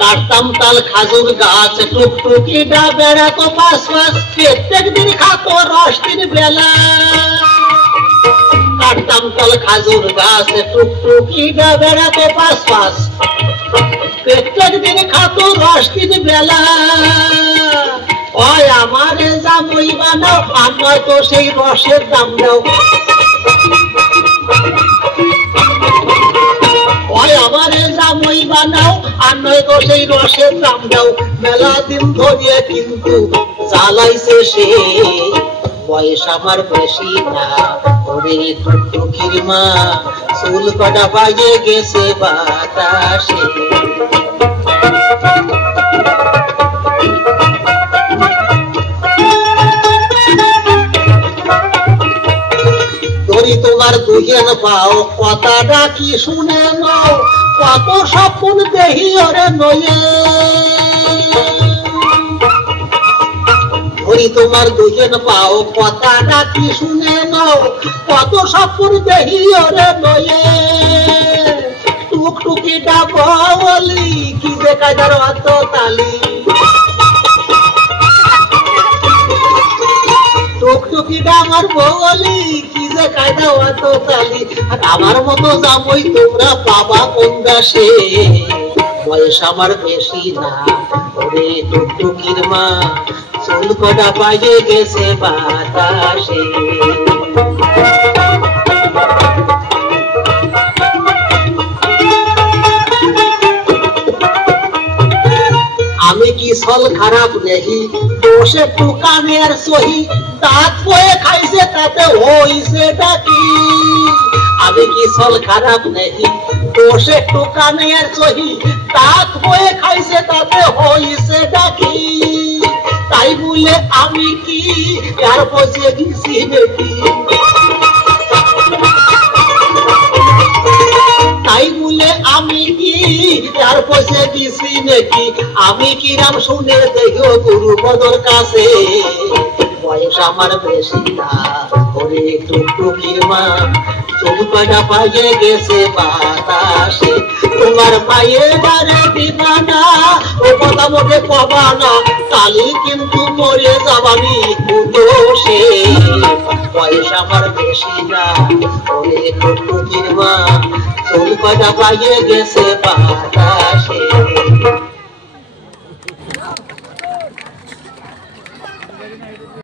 কাটতাম তাল খাজুর গাছ টুকটুকি ডা বেড়াতো পাশ পাশ প্রত্যেক দিন খাতো রস দিন বেলা কাটতাম তাল খাজুর গাছ টুকটুকি ডা বেড়াতো পাশ পাশ প্রত্যেক দিন খাতো রস দিন বেলা ওই আমারে জামুই বানাও আর নয়তো সেই রসের দাম দাও ওই আমারে জামুই বানাও আর নয়তো সেই রসের দাম দাও মেলা দিন ধরিয়ে কিন্তু জ্বালাইছে সে বয়স আমার বেশি না ওরে টুকটুকির মা চুল কটা বাজে গেছে বাতাসে তোমার দুহেন পাও কথাটা কি শুনে নাও কত স্বপ্ন দেহি ওরে নয়ে ধরি তোমার দুহেন পাও কথাটা কি শুনে নাও কত স্বপ্ন দেহি ওরে নয়ে টুকটুকিটা বলি কি যে কায়দার অত তালি টুকটুকিটা আমার বলি কি যে কায়দা অত তালি আর আমার মতো জামই তোমরা পাবা কোন দেশে বয়স আমার বেশি না ওরে টুকটুকির মা চুল কটা পাইয়ে গেছে বাতাসে আমি কি সল খারাপ নেহি দোষে টুকানের সহি দাঁত বয়ে খাইছে তাতে হইছে ডাকি আমি কি সল খারাপ নেহি দোষে টুকানের সহি দাঁত বয়ে খাইছে তাতে হইছে ডাকি তাই বলে আমি কি আর বসে গেছি নাকি তাই বলে আমি কি আর বসে গেছি নাকি আমি কি নাম শুনে দেখো গুরু বদর কাছে বয়স আমার বেশি না ওরে টুকটুকির মা চুল কটা পাইয়ে গেছে বাতাসে তোমার পায়ে বারে দিবানা ও কথা মোটে কবা না কালি কিন্তু মরে যাবানি দোষে বয়স আমার বেশি না ওরে টুকটুকির মা চুল কটা পাইয়ে গেছে বাতাসে